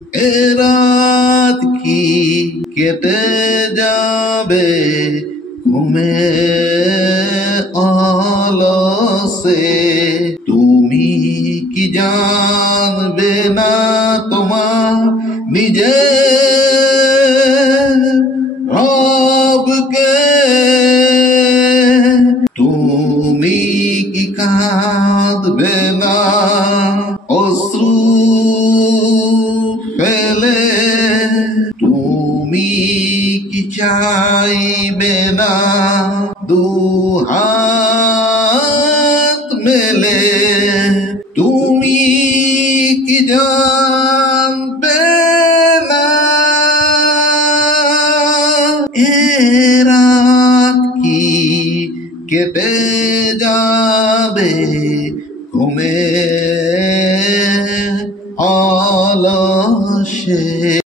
এ রাত কি কেটে যাবে ঘুমে অলসে, তুমি কি জানবে না তোমার নিজের রবকে? তুমি কি কাঁদবে না অশ্রু ফেলে? তুমি কি চাইবে না দুহাত মেলে? তুমি কি জানবে না এ রাত কি কেটে যাবে ঘুমে অলসে?